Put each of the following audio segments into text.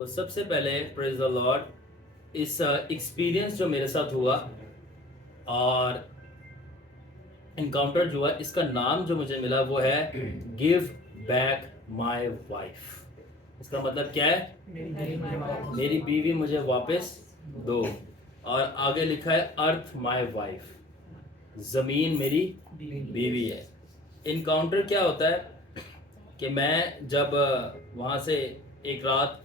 تو سب سے پہلے پریز دا لارڈ اس ایکسپیرینس جو میرے ساتھ ہوا اور انکاؤنٹر جو ہوا اس کا نام جو مجھے ملا وہ ہے گیو بیک مائی وائف. اس کا مطلب کیا ہے؟ میری بیوی مجھے واپس دو. اور آگے لکھا ہے ارتھ مائی وائف, زمین میری بیوی ہے. انکاؤنٹر کیا ہوتا ہے کہ میں جب وہاں سے ایک رات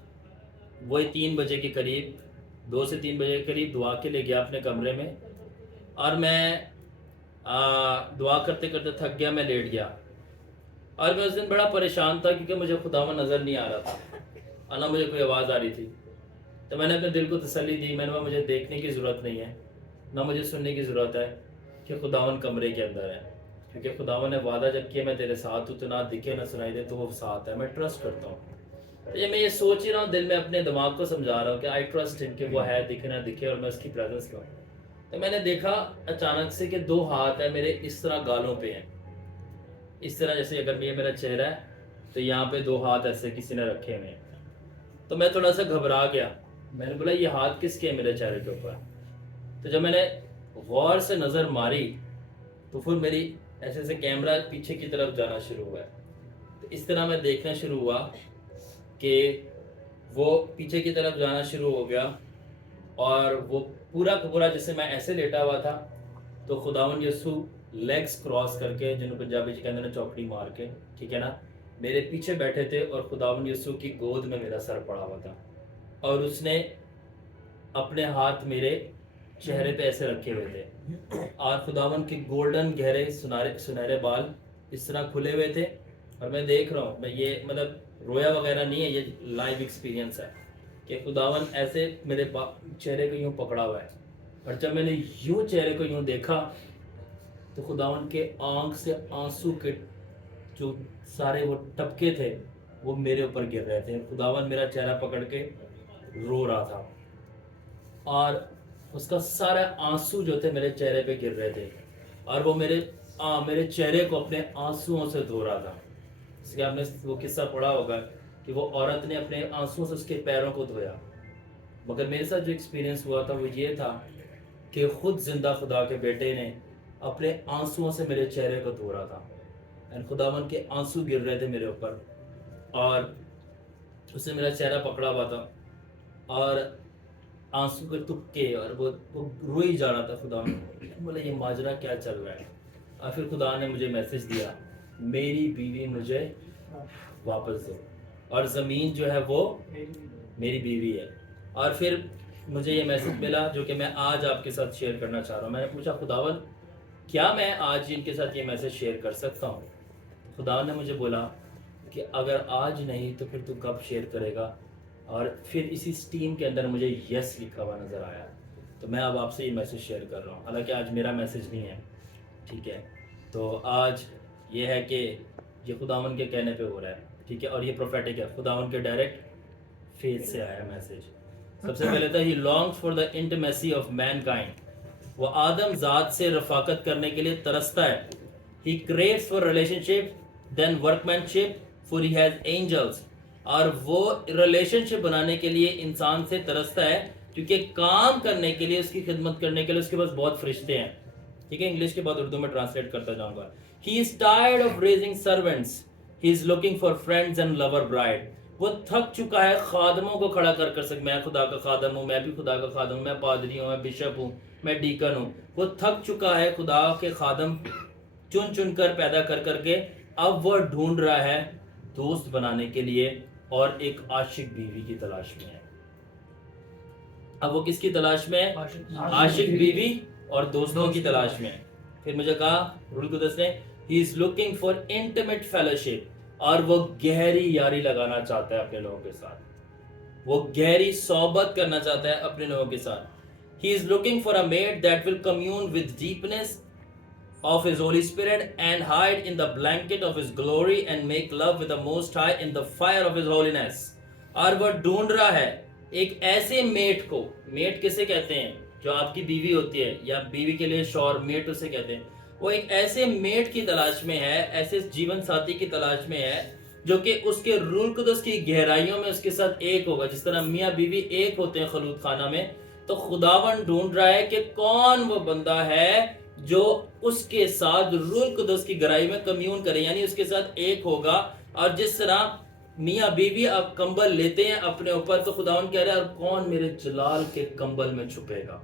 وہی 3 بجے کے قریب 2 سے 3 بجے کے قریب دعا کے لیے گیا اپنے کمرے میں, اور میں دعا کرتے کرتے تھک گیا, میں لیٹ گیا. اور میں اس دن بڑا پریشان تھا کیونکہ مجھے خداوند نظر نہیں آ رہا تھا اور نہ مجھے کوئی آواز آ رہی تھی. تو میں نے اپنے دل کو تسلی دی, میں نے کہا مجھے دیکھنے کی ضرورت نہیں ہے, نہ مجھے سننے کی ضرورت ہے کہ خداوند کمرے کے اندر ہے, کیونکہ خداوند نے وعدہ جب کیا میں تیرے ساتھ ہوں تو نہ دکھے نہ سنائی دے تو وہ ساتھ ہے, میں ٹرسٹ کرتا ہوں. یہ میں یہ سوچ ہی رہا ہوں, دل میں اپنے دماغ کو سمجھا رہا ہوں کہ آئی ٹرسٹ ان کہ وہ ہے, دکھے نہ دکھے, اور میں اس کی پریزنس میں ہوں. تو میں نے دیکھا اچانک سے کہ 2 ہاتھ ہیں میرے اس طرح گالوں پہ ہیں, اس طرح جیسے اگر یہ میرا چہرہ ہے تو یہاں پہ 2 ہاتھ ایسے کسی نے رکھے ہوئے ہیں. تو میں تھوڑا سا گھبرا گیا, میں نے بولا یہ ہاتھ کس کے ہیں میرے چہرے کے اوپر. تو جب میں نے غور سے نظر ماری تو پھر میری ایسے سے کیمرہ پیچھے کی طرف جانا شروع ہوا ہے. تو اس طرح میں دیکھنا شروع ہوا کہ وہ پیچھے کی طرف جانا شروع ہو گیا, اور وہ پورا کا پورا جیسے میں ایسے لیٹا ہوا تھا تو خداوند یسوع لیگز کراس کر کے, جنہوں پنجابی کہتے ہیں چوکڑی مار کے, ٹھیک ہے نا, میرے پیچھے بیٹھے تھے اور خداوند یسوع کی گود میں میرا سر پڑا ہوا تھا, اور اس نے اپنے ہاتھ میرے چہرے پہ ایسے رکھے ہوئے تھے, اور خداوند کے گولڈن گہرے سنہرے بال اس طرح کھلے ہوئے تھے. اور میں دیکھ رہا ہوں, میں یہ مطلب رویا وغیرہ نہیں ہے, یہ لائیو ایکسپیرینس ہے کہ خداوند ایسے میرے چہرے کو یوں پکڑا ہوا ہے. اور جب میں نے یوں چہرے کو یوں دیکھا تو خداوند کے آنکھ سے آنسو کے جو سارے وہ ٹپکے تھے وہ میرے اوپر گر رہے تھے. خداوند میرا چہرہ پکڑ کے رو رہا تھا, اور اس کا سارا آنسو جو تھے میرے چہرے پہ گر رہے تھے, اور وہ میرے چہرے کو اپنے آنسوؤں سے دھو رہا تھا. اس کے آپ نے وہ قصہ پڑھا ہوگا کہ وہ عورت نے اپنے آنسوؤں سے اس کے پیروں کو دھویا. مگر میرے ساتھ جو ایکسپیرینس ہوا تھا وہ یہ تھا کہ خود زندہ خدا کے بیٹے نے اپنے آنسوؤں سے میرے چہرے کو دھو رہا تھا. خداوند کے آنسو گر رہے تھے میرے اوپر, اور اس نے میرا چہرہ پکڑا ہوا تھا, اور آنسو کے تپکے, اور وہ روئی جا رہا تھا. خداوند بولا یہ ماجرا کیا چل رہا ہے. اور پھر خدا نے مجھے میسج دیا, میری بیوی مجھے واپس دو, اور زمین جو ہے وہ میری بیوی ہے. اور پھر مجھے یہ میسج ملا جو کہ میں آج آپ کے ساتھ شیئر کرنا چاہ رہا ہوں. میں نے پوچھا خداوند کیا میں آج ان کے ساتھ یہ میسج شیئر کر سکتا ہوں؟ خدا نے مجھے بولا کہ اگر آج نہیں تو پھر تو کب شیئر کرے گا. اور پھر اسی سٹیم کے اندر مجھے یس لکھا ہوا نظر آیا, تو میں اب آپ سے یہ میسج شیئر کر رہا ہوں. حالانکہ آج میرا میسج نہیں ہے, ٹھیک ہے, تو آج یہ ہے کہ یہ خداوند کے کہنے پہ ہو رہا ہے, ٹھیک ہے, اور یہ پروفیٹک ہے, خداوند کے ڈائریکٹ فیس سے آیا میسج. سب سے پہلے تھا he longs for the intimacy of mankind, وہ آدم ذات سے رفاقت کرنے کے لیے ترستا ہے. He craves for relationship then workmanship for he has angels, اور وہ ریلیشن شپ بنانے کے لیے انسان سے ترستا ہے کیونکہ کام کرنے کے لیے, اس کی خدمت کرنے کے لیے اس کے پاس بہت فرشتے ہیں. ٹھیک ہے, انگلش کے بعد اردو میں ٹرانسلیٹ کرتا جاؤں گا. He is tired of raising servants, he is looking for friends and lover bride. وہ تھک چکا ہے خادموں کو کھڑا کر سکے, میں خدا کا خادم ہوں, میں بھی خدا کا خادم ہوں, میں پادری ہوں, میں بشپ ہوں, میں ڈیکن ہوں. وہ تھک چکا ہے خدا کے خادم چن چن کر پیدا کر کے. اب وہ ڈھونڈ رہا ہے دوست بنانے کے لیے, اور ایک عاشق بیوی کی تلاش میں ہے. اب وہ کس کی تلاش میں ہے؟ عاشق بیوی اور دوستوں کی تلاش میں ہے. پھر مجھے کہا روح القدس نے he is looking for intimate fellowship, اور وہ گہری یاری لگانا چاہتا ہے اپنے لوگوں کے ساتھ, وہ گہری صحبت کرنا چاہتا ہے اپنے لوگوں کے ساتھ. He is looking for a mate that will commune with deepness of his Holy Spirit and hide in the blanket of his glory and make love with the Most High in the fire of his holiness. اور وہ ڈھونڈ رہا ہے ایک ایسے meat کو, meat کسے کہتے ہیں جو آپ کی بیوی ہوتی ہے, یا بیوی کے لیے شوہر, میٹ اسے کہتے ہیں. وہ ایک ایسے میٹ کی تلاش میں ہے, ایسے جیون ساتھی کی تلاش میں ہے جو کہ اس کے روح القدس کی گہرائیوں میں اس کے ساتھ ایک ہوگا. جس طرح میاں بیوی ایک ہوتے ہیں خلوت خانہ میں, تو خداوند ڈھونڈ رہا ہے کہ کون وہ بندہ ہے جو اس کے ساتھ روح القدس کی گہرائی میں کمیون کرے, یعنی اس کے ساتھ ایک ہوگا. اور جس طرح میاں بیوی اب کمبل لیتے ہیں اپنے اوپر, تو خداوند کہہ رہا ہے اور کون میرے جلال کے کمبل میں چھپے گا,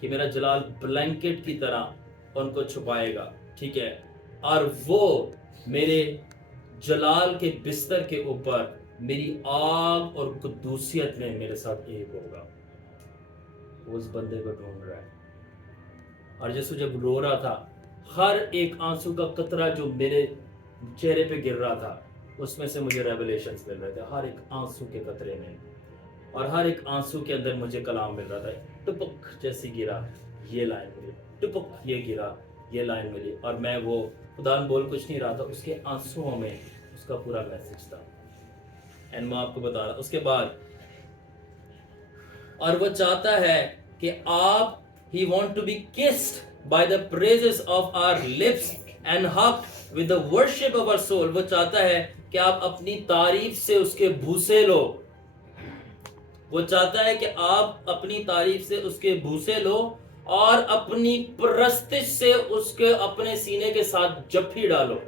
کہ میرا جلال بلینکٹ کی طرح ان کو چھپائے گا. ٹھیک ہے, اور وہ میرے جلال کے بستر کے اوپر میری آگ اور قدوسیت میں میرے ساتھ ایک ہوگا. وہ اس بندے کو ڈھونڈ رہا ہے. اور یسوع جب رو رہا تھا, ہر ایک آنسو کا قطرہ جو میرے چہرے پہ گر رہا تھا, اس میں سے مجھے ریولیشنز مل رہے تھے, ہر ایک آنسو کے قطرے میں, اور ہر ایک آنسو کے اندر مجھے کلام مل رہا تھا. ٹپک جیسی گرا یہ لائن ملی, ٹپک یہ گرا یہ لائن ملی, اور میں وہ خدا بول کچھ نہیں رہا تھا, اس کے آنسوؤں میں اس کا پورا میسج تھا. اینڈ میں آپ کو بتا رہا اس کے بعد, اور وہ چاہتا ہے کہ آپ he want to be kissed by the praises of our lips and hugged with the worship of our soul. وہ چاہتا ہے کہ آپ اپنی تعریف سے اس کے بوسے لو. وہ چاہتا ہے کہ آپ اپنی تعریف سے اس کے بوسے لو اور اپنی پرستش سے اس کے اپنے سینے کے ساتھ جپھی ڈالو.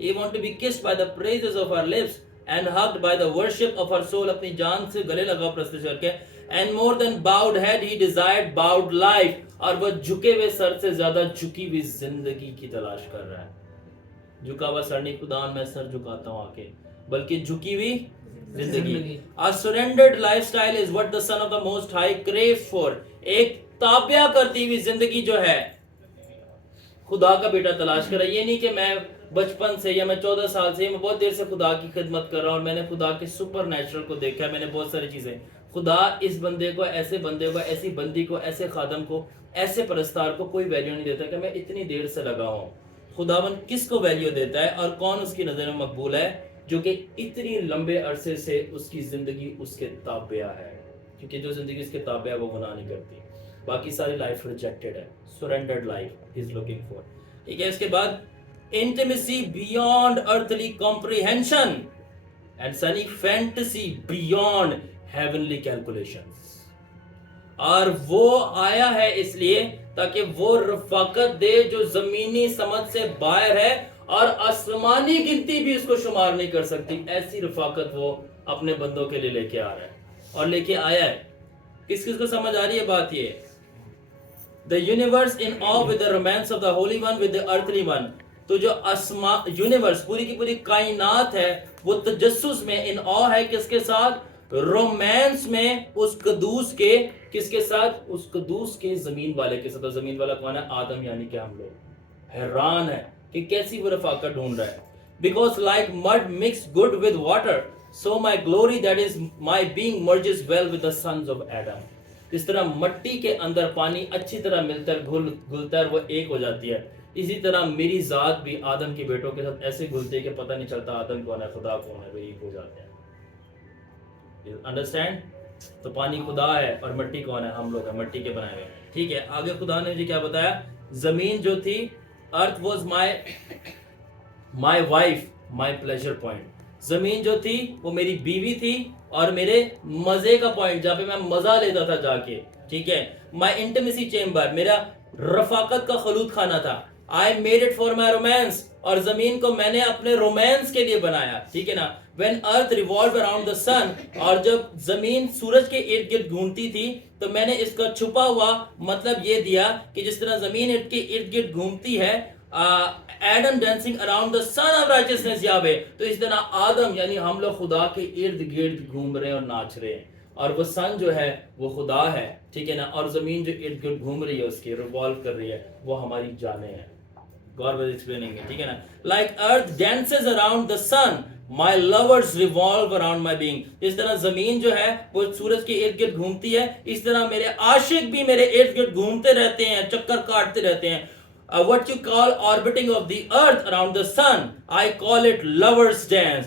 He want to be kissed by the praises of our lips and hugged by the worship of our soul. اپنی جان سے گلے لگا پرستش کر کے. And more than bowed head, he desired bowed life. اور وہ جھکے ہوئے سر سے زیادہ جھکی ہوئی زندگی کی تلاش کر رہا ہے. جھکا ہوا سر نہیں, خدا میں سر جھکاتا ہوں آ کے, بلکہ جھکی ہوئی زندگی. A surrendered lifestyle is what the Son of the Most High craves for. ایک تابع کرتی ہوئی زندگی جو ہے خدا کا بیٹا تلاش کر رہا ہے. یہ نہیں کہ میں بچپن سے یا میں 14 سال سے میں بہت دیر سے خدا کی خدمت کر رہا ہوں اور میں نے خدا کے سپر نیچرل کو دیکھا ہے, میں نے بہت ساری چیزیں. خدا اس بندے کو, ایسے بندے کو, ایسی بندی کو, ایسے خادم کو, ایسے پرستار کو کوئی ویلیو نہیں دیتا کہ میں اتنی دیر سے لگا ہوں. خداوند کس کو ویلیو دیتا ہے اور کون اس کی نظر میں مقبول ہے؟ جو کہ اتنی لمبے عرصے سے اس کی زندگی اس کے تابع ہے. کیونکہ جو زندگی اس کے تابع ہے وہ گناہ نہیں کرتی. باقی ساری لائف ریجیکٹڈ ہے. سرنڈرڈ لائف ہی از لوکنگ فار. ٹھیک ہے, اس کے بعد intimacy beyond earthly comprehension and sunny fantasy beyond heavenly calculations. اور وہ آیا ہے اس لیے تاکہ وہ رفاقت دے جو زمینی سمجھ سے باہر ہے اور آسمانی گنتی بھی اس کو شمار نہیں کر سکتی. ایسی رفاقت وہ اپنے بندوں کے لیے لے کے آ رہا ہے اور لے کے آیا ہے. کس کس کو سمجھ آ رہی ہے بات یہ؟ The universe in awe with the romance of the holy one with the earthly one. تو جو یونیورس پوری کی پوری کائنات ہے وہ تجسس میں ان awe ہے کس کے ساتھ؟ رومانس میں اس قدوس کے. کس کے ساتھ؟ اس قدوس کے زمین والے کے ساتھ. زمین والا کون ہے؟ آدم, یعنی کہ ہم لوگ. حیران ہے کہ کیسی وہ رفاقت ڈھونڈ رہا ہے. Because like mud mixed good with water, so my glory that is my being merges well with the sons of Adam. جس طرح مٹی کے اندر پانی اچھی طرح ملتا ہے, گھلتا ہے, وہ ایک ہو جاتی ہے, اسی طرح میری ذات بھی آدم کے بیٹوں کے ساتھ ایسے گھلتی ہے کہ پتہ نہیں چلتا آدم کون ہے, خدا کون ہے, وہ ایک ہو جاتے ہیں. انڈرسٹینڈ؟ تو پانی خدا ہے اور مٹی کون ہے؟ ہم لوگ ہیں, مٹی کے بنائے ہوئے. ٹھیک ہے, آگے خدا نے مجھے کیا بتایا؟ زمین جو تھی, earth was my wife, my pleasure point. زمین جو تھی وہ میری بیوی تھی اور میرے مزے کا پوائنٹ, جہاں پہ میں مزہ لیتا تھا جا کے. ٹھیک ہے, مائی انٹیمیسی چیمبر, میرا رفاقت کا خلوت خانہ تھا. I made it for my romance, اور زمین کو میں نے اپنے رومانس کے لیے بنایا. ٹھیک ہے نا. When earth revolved around the sun, اور جب زمین سورج کے ارد گرد گھومتی تھی تو میں نے اس کا چھپا ہوا مطلب یہ دیا کہ جس طرح زمین کے ارد گرد گھومتی ہے, Adam dancing around the sun of righteousness Yahweh, تو اس طرح آدم یعنی ہم لوگ خدا کے ارد گرد گھوم رہے ہیں اور ناچ رہے ہیں, اور وہ سن جو ہے وہ خدا ہے. ٹھیک ہے نا. اور زمین جو ارد گرد گھوم رہی ہے, اس کی ریوالو کر رہی ہے, وہ ہماری جانیں ہیں. God was explaining it. ٹھیک ہے نا. Like earth dances around the sun, my lovers revolve around my being. اس طرح زمین جو ہے وہ سورج کے ارد گرد گھومتی ہے, اس طرح میرے عاشق بھی میرے ارد گرد گھومتے رہتے ہیں, چکر کاٹتے رہتے ہیں. what you call orbiting of the earth around the sun, I call it lover's dance.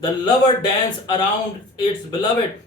The lover dance around its beloved.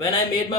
when I made my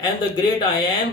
And the great I am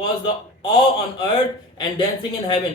caused the awe on earth and dancing in heaven.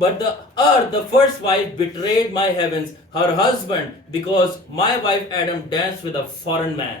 But the earth, the first wife, betrayed my heavens, her husband, because my wife Adam danced with a foreign man.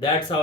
That's how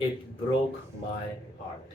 It broke my heart.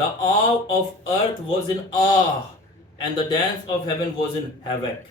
The awe of earth was in awe and the dance of heaven was in havoc.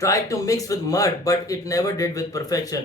tried to mix with mud but it never did with perfection.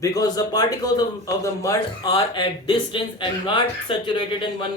Because the particles of the mud are at distance and not saturated in one.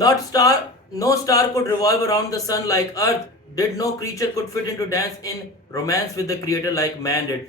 No star could revolve around the sun like earth did. No creature could fit into dance in romance with the creator like man did.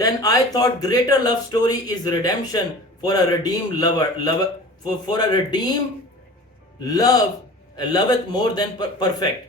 Then I thought greater love story is redemption for a redeemed lover, for a redeemed loveth more than perfect.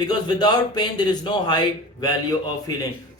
Because without pain there is no high value of feeling.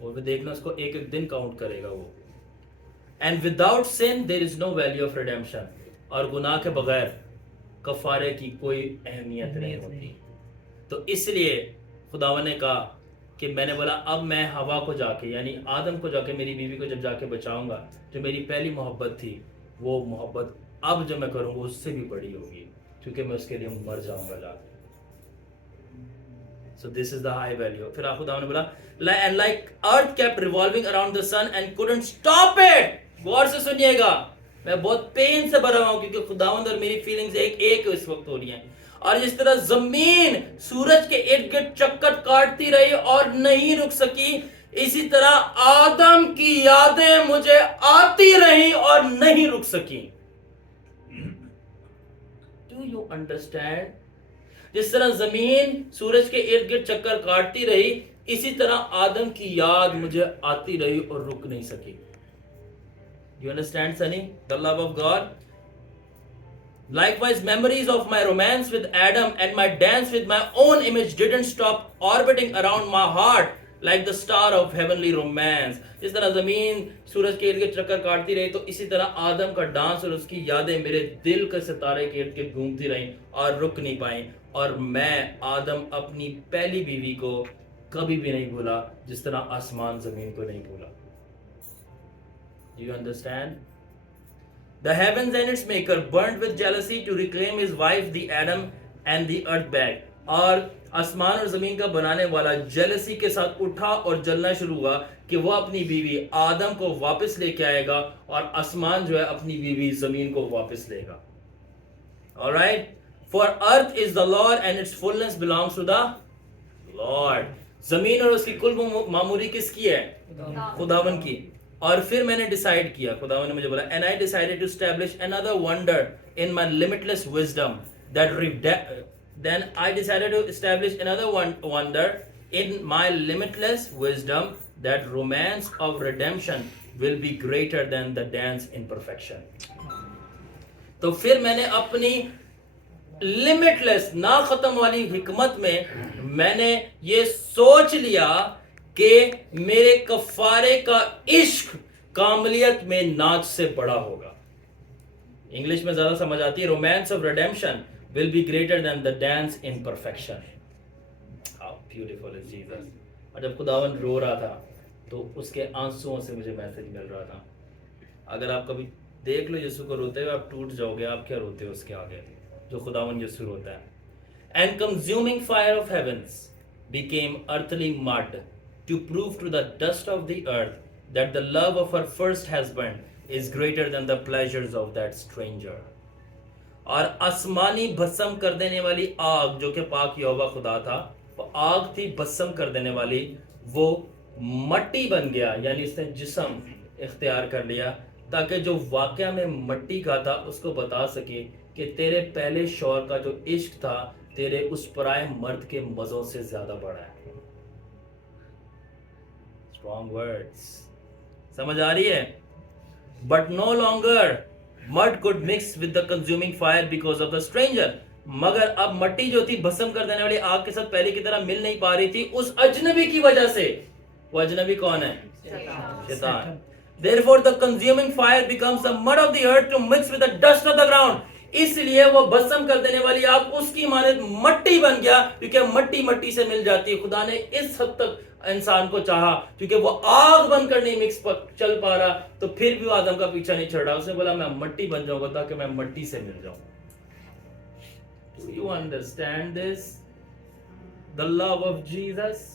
وہ دیکھنا اس کو ایک ایک دن count کرے گا وہ. And without sin there is no value of redemption. اور گناہ کے بغیر کفارے کی کوئی اہمیت نہیں ہوتی. تو اس لیے خداوند نے کہا کہ میں نے بولا اب میں ہوا کو جا کے یعنی آدم کو جا کے میری بیوی کو جب جا کے بچاؤں گا, جو میری پہلی محبت تھی وہ محبت اب جو میں کروں گا اس سے بھی بڑی ہوگی, کیونکہ میں اس کے لیے مر جاؤں گا جا کے. So this is the high value. پھر آپ خداوند نے بولا and like earth kept revolving around the sun and couldn't stop it. غور سے سنیے گا, میں بہت پین سے بھرا ہوا ہوں کیونکہ خداوند اور میری فیلنگز ایک اس وقت ہو رہی ہیں. اور جس طرح زمین سورج کے ارد گرد چکر کاٹتی رہی اور نہیں رک سکی, اسی طرح آدم کی یادیں مجھے آتی رہی اور نہیں رک سکی. Do you understand? جس طرح زمین سورج کے ارد گرد چکر کاٹتی رہی, اسی طرح آدم کی یاد مجھے آتی رہی اور رک نہیں سکی. You understand, Sunny? The love of God. Likewise, memories of my romance with Adam and my dance with my own image didn't stop orbiting around my heart like the star of heavenly romance. جس طرح زمین سورج کے ارد گرد چکر کاٹتی رہی, تو اسی طرح آدم کا ڈانس اور اس کی یادیں میرے دل کے ستارے کے ارد گرد گھومتی رہیں اور رک نہیں پائیں. اور میں آدم اپنی پہلی بیوی کو کبھی بھی نہیں بھولا جس طرح آسمان زمین کو نہیں بھولا. Do you understand? The heavens and its maker burned with jealousy to reclaim his wife, the Adam, and the earth back. اور آسمان اور زمین کا بنانے والا جیلسی کے ساتھ اٹھا اور جلنا شروع ہوا کہ وہ اپنی بیوی آدم کو واپس لے کے آئے گا اور آسمان جو ہے اپنی بیوی زمین کو واپس لے گا. Alright? For earth is the Lord and its fullness belongs to the Lord. زمین اور اس کی کل معموری کس کی ہے؟ خداوند کی. اور پھر میں نے ڈیسائیڈ کیا, خداوند نے مجھے بولا and I decided to establish another wonder in my limitless wisdom then I decided to establish another wonder in my limitless wisdom that romance of redemption will be greater than the dance in perfection. تو پھر میں نے اپنی limitless نا ختم والی حکمت میں نے یہ سوچ لیا کہ میرے کفارے کا عشق کاملیت میں ناچ سے بڑا ہوگا. انگلش میں زیادہ سمجھ آتی ہے, romance of redemption will be greater than the dance in perfection. How beautiful is Jesus. اور جب خداوند رو رہا تھا تو اس کے آنسوؤں سے مجھے میسج مل رہا تھا. اگر آپ کبھی دیکھ لو یسوع کو روتے ہوئے, آپ ٹوٹ جاؤ گے. آپ کیا روتے ہو اس کے آگے جو خداوند یسوع روتا ہے. And consuming fire of heavens became earthly mud to prove to the dust of the earth that the love of her first husband is greater than the pleasures of that stranger. اور آسمانی بھسم کر دینے والی آگ جو کہ پاک یہوہ خدا تھا, وہ آگ تھی بھسم کر دینے والی, وہ مٹی بن گیا, یعنی اس نے جسم اختیار کر لیا تاکہ جو واقعہ میں مٹی کا تھا اس کو بتا سکے کہ تیرے پہلے شوہر کا جو عشق تھا تیرے اس پرائے مرد کے مزوں سے زیادہ بڑا ہے. Strong words. سمجھ آ رہی ہے؟ But no longer mud could mix with the consuming fire because of the stranger. مگر اب مٹی جو تھی بھسم کر دینے والی آگ کے ساتھ پہلے کی طرح مل نہیں پا رہی تھی اس اجنبی کی وجہ سے. وہ اجنبی کون ہے؟ شیطان. Therefore the consuming fire becomes the mud of the earth to mix with the dust of the ground. اس لیے وہ بھسم کر دینے والی آگ اس کی مانند مٹی بن گیا, کیونکہ مٹی مٹی سے مل جاتی ہے. خدا نے اس حد تک انسان کو چاہا کیونکہ وہ آگ بن کر نہیں مکس چل پا رہا, تو پھر بھی وہ آدم کا پیچھا نہیں چھڑ رہا. اس نے بولا میں مٹی بن جاؤں گا تاکہ میں مٹی سے مل جاؤں. Do you understand this? The love of Jesus.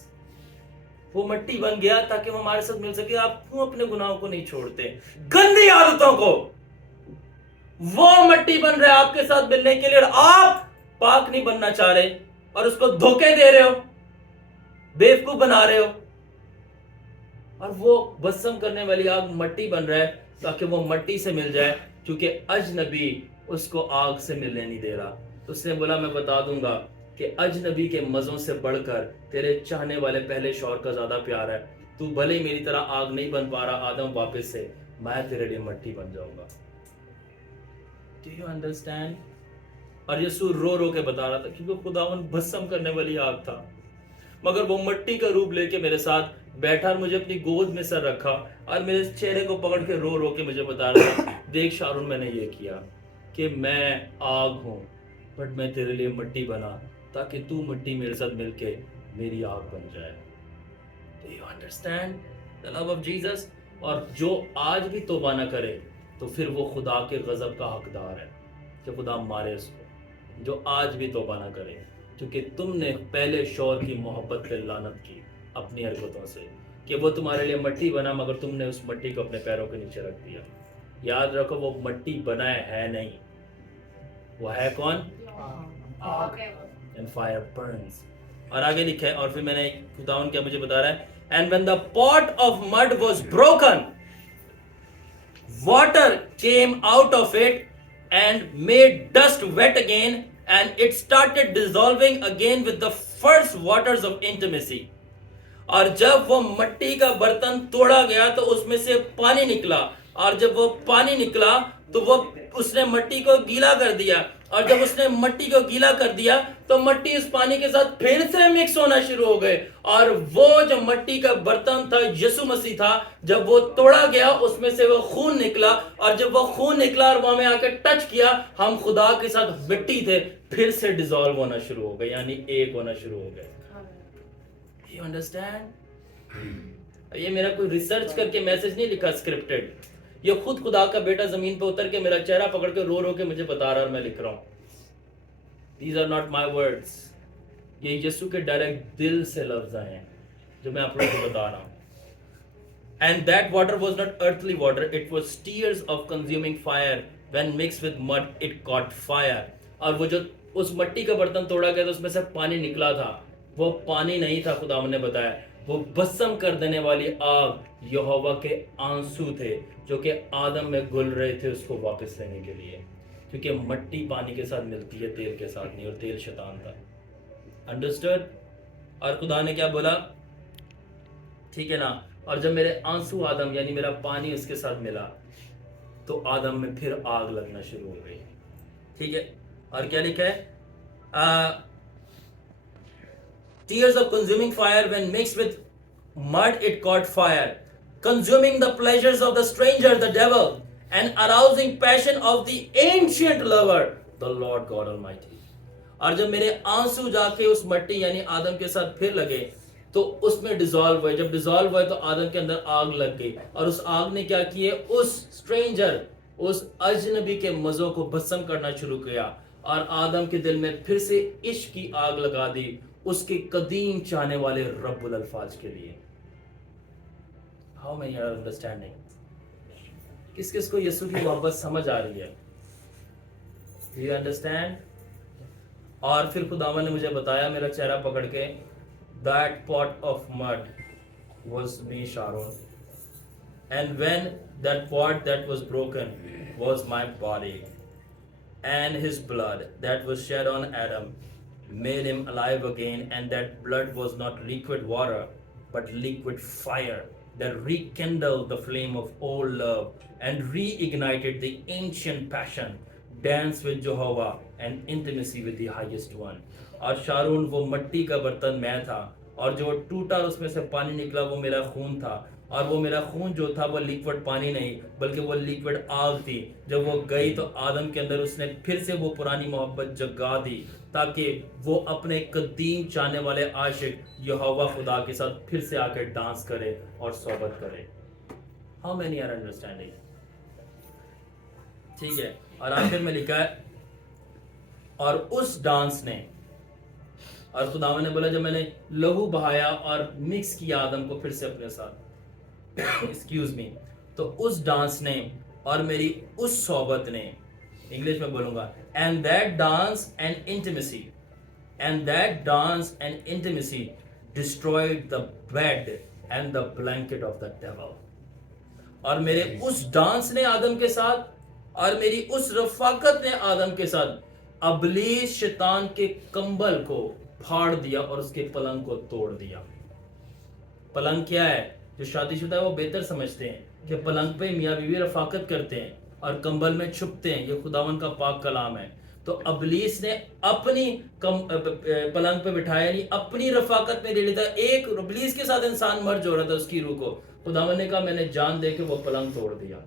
وہ مٹی بن گیا تاکہ وہ ہمارے ساتھ مل سکے. آپ کیوں اپنے گناہوں کو نہیں چھوڑتے, گندی عادتوں کو؟ وہ مٹی بن رہا ہے آپ کے ساتھ ملنے کے لیے, اور آپ پاک نہیں بننا چاہ رہے اور اس کو دھوکے دے رہے ہو, بیوقوف بنا رہے ہو. اور وہ بھسم کرنے والی آگ مٹی بن رہا ہے تاکہ وہ مٹی سے مل جائے, کیونکہ اجنبی اس کو آگ سے ملنے نہیں دے رہا. تو اس نے بولا میں بتا دوں گا کہ اجنبی کے مزوں سے بڑھ کر تیرے چاہنے والے پہلے شوہر کا زیادہ پیار ہے. تو بھلے میری طرح آگ نہیں بن پا رہا آدم واپس سے, میں تیرے لیے مٹی بن جاؤں گا. Do you understand? اور یسوع رو رو کے بتا رہا تھا کیونکہ خداوند بھسم کرنے والی آگ تھا, مگر وہ مٹی کا روپ لے کے میرے ساتھ بیٹھا اور مجھے اپنی گود میں سر رکھا اور میرے چہرے کو پکڑ کے رو کے مجھے بتا رہا تھا دیکھ شارون میں نے یہ کیا کہ میں آگ ہوں بٹ میں تیرے لیے مٹی بنا تاکہ تو مٹی میرے ساتھ مل کے میری آگ بن جائے. Do you understand the love of Jesus? اور جو آج بھی توبہ نہ کرے تو پھر وہ خدا کے غضب کا حقدار ہے کہ خدا مارے اس کو. جو آج بھی توبہ نہ کرے کیونکہ تم نے پہلے شوہر کی محبت پہ لعنت کی اپنی حرکتوں سے کہ وہ تمہارے لیے مٹی بنا مگر تم نے اس مٹی کو اپنے پیروں کے نیچے رکھ دیا. یاد رکھو وہ مٹی بنا ہے نہیں, وہ ہے کون؟ And fire burns. اور آگے لکھا ہے اور پھر میں نے خداوند کیا مجھے بتا رہا ہے and when the pot of mud was broken water came out of it and made dust wet again and it started dissolving again with the first waters of intimacy. اور جب وہ مٹی کا برتن توڑا گیا تو اس میں سے پانی نکلا اور جب وہ پانی نکلا تو وہ اس نے مٹی کو گیلا کر دیا اور جب اس نے مٹی کو گیلا کر دیا تو مٹی اس پانی کے ساتھ پھر سے مکس ہونا شروع ہو گئے اور وہ جو مٹی کا برتن تھا یسوع مسیح تھا جب وہ توڑا گیا اس میں سے وہ خون نکلا اور جب وہ خون نکلا اور وہاں میں آ کے ٹچ کیا ہم خدا کے ساتھ مٹی تھے پھر سے ڈیزالو ہونا شروع ہو گئے یعنی ایک ہونا شروع ہو گئے. You understand? یہ میرا کوئی ریسرچ کر کے میسج نہیں لکھا اسکرپٹڈ, یہ خود خدا کا بیٹا زمین پہ اتر کے میرا چہرہ پکڑ کے رو کے مجھے بتا رہا اور میں لکھ رہا ہوں. These are not my words. یہ یسوع کے ڈائریکٹ دل سے لفظ ہیں جو میں آپ لوگوں کو بتا رہا ہوں. And that water was not earthly water, it was tears of consuming fire. When mixed with mud, it caught fire. اور وہ جو اس مٹی کا برتن توڑا گیا تو اس میں سے پانی نکلا تھا, وہ پانی نہیں تھا, خداوند نے بتایا وہ بسم کر دینے والی آگ یہوہ کے آنسو تھے جو کہ آدم میں گل رہے تھے اس کو واپس لینے کے لیے, کیونکہ مٹی پانی کے ساتھ ملتی ہے تیل کے ساتھ نہیں, اور تیل شیطان تھا. انڈرسٹوڈ؟ اور خدا نے کیا بولا, ٹھیک ہے نا, اور جب میرے آنسو آدم یعنی میرا پانی اس کے ساتھ ملا تو آدم میں پھر آگ لگنا شروع ہو گئی. ٹھیک ہے, اور کیا لکھا ہے, tears of consuming fire when mixed with mud it caught fire, consuming the pleasures of the stranger the devil and arousing passion of the ancient lover the Lord God Almighty. اور جب میرے آنسو جا کے اس مٹی یعنی آدم کے ساتھ پھر لگے تو اس میں ڈیزالو ہوئے, جب ڈیزالو ہوئے تو آدم کے اندر آگ لگ گئی اور اس آگ نے کیا کیے, اس اسٹرینجر اس اجنبی کے مزوں کو بھسم کرنا شروع کیا اور آدم کے دل میں پھر سے عشق کی آگ لگا دی اس کے قدیم چاہنے والے رب الالفاظ کے لیے. How many are understanding? کس کس کو یسوع کی محبت سمجھ آ رہی ہے؟ Do you understand? اور پھر خداوند نے مجھے بتایا میرا چہرہ پکڑ کے, that pot of mud was me, Sharon, and when that pot that was broken was my body, and his blood that was shed on Adam made him alive again, and that blood was not liquid water but liquid fire that rekindled the flame of old love and reignited the ancient passion, dance with Jehovah and intimacy with the highest one. اور Sharon وہ مٹی کا برتن میں تھا اور جو ٹوٹا اس میں سے پانی نکلا وہ میرا خون تھا, اور وہ میرا خون جو تھا وہ لیکوڈ پانی نہیں بلکہ وہ لیکوڈ آگ تھی. جب وہ گئی تو آدم کے اندر اس نے پھر سے وہ پرانی محبت جگا دی تاکہ وہ اپنے قدیم چاہنے والے عاشق یہوہ خدا کے ساتھ پھر سے آ کے ڈانس کرے اور صحبت کرے. How many are understanding? ٹھیک ہے, اور آخر میں لکھا ہے اور اس ڈانس نے, اور خداوند نے بولا جب میں نے لہو بہایا اور مکس کیا آدم کو پھر سے اپنے ساتھ, ایکسکیوز می, تو اس ڈانس نے اور میری اس صحبت نے, انگلش میں بولوں گا, and that dance and intimacy destroyed the bed and the blanket of the devil. اور میرے اس ڈانس نے آدم کے ساتھ اور میری اس رفاقت نے آدم کے ساتھ ابلیس شیطان کے کمبل کو پھاڑ دیا اور اس کے پلنگ کو توڑ دیا. پلنگ کیا ہے؟ جو شادی شدہ ہے وہ بہتر سمجھتے ہیں کہ پلنگ پہ میاں بیوی رفاقت کرتے ہیں اور کمبل میں چھپتے ہیں, یہ خداوند کا پاک کلام ہے. تو ابلیس نے اپنی پلنگ پہ بٹھایا نہیں, اپنی رفاقت میں لے لیتا. ایک ابلیس کے ساتھ انسان مرج ہو رہا تھا اس کی روح کو. خداوند نے کہا میں نے جان دے کے وہ پلنگ توڑ دیا,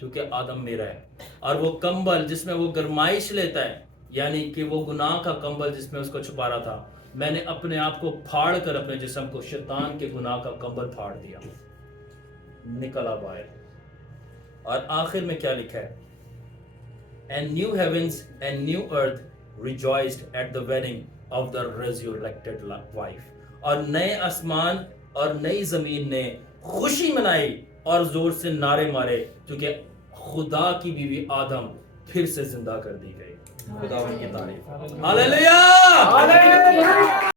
چونکہ آدم میرا ہے. اور وہ کمبل جس میں وہ گرمائش لیتا ہے, یعنی کہ وہ گناہ کا کمبل جس میں اس کو چھپا رہا تھا, میں نے اپنے آپ کو پھاڑ کر اپنے جسم کو شیطان کے گناہ کا کمبل پھاڑ دیا, نکلا باہر. اور آخر میں کیا لکھا ہے؟ And new heavens and new earth rejoiced at the wedding of the resurrected wife. اور نئے آسمان اور نئی زمین نے خوشی منائی اور زور سے نعرے مارے, کیونکہ خدا کی بیوی آدم پھر سے زندہ کر دی گئی. خداوند کی تعریف. ہاللیلویہ.